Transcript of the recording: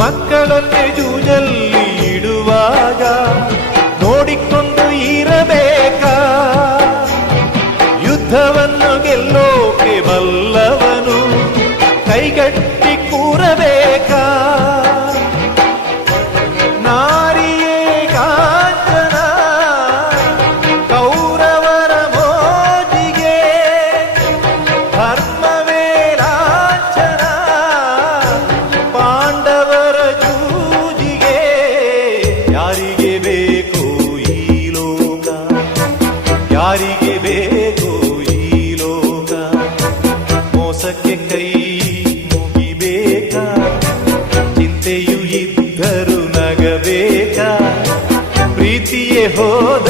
ಮಕ್ಕಳನ್ನೇ ಜೂಜಲ್ಲಿ ಇಡುವಾಗ ನೋಡಿಕೊಂಡು ಇರಬೇಕಾ? ಯುದ್ಧವನ್ನು ಗೆಲ್ಲೋಕೆ ಬಲ್ಲವನು ಕೈಗಟ್ಟಿ ಕೂರಬೇಕಾ? ನಾರಿಯೇ ಕಾಂಚನ ಕೌರವರ ಮೋಜಿಗೆ, ಧರ್ಮವೇ ಲಾಂಛನ ಪಾಂಡವರ ಜೂಜಿಗೆ. ಯಾರಿಗೆ ಬೇಕು ಈ ಲೋಕ? ಯಾರಿಗೆ ಬೇಕು ಈ ಲೋಕ? ಮೋಸಕ್ಕೆ ಕೈ ಮುಗಿಬೇಕಾ? ಚಿಂತೆಯು ಇದ್ದರೂ ನಗಬೇಕಾ? ಪ್ರೀತಿಯೇ ಹೋದ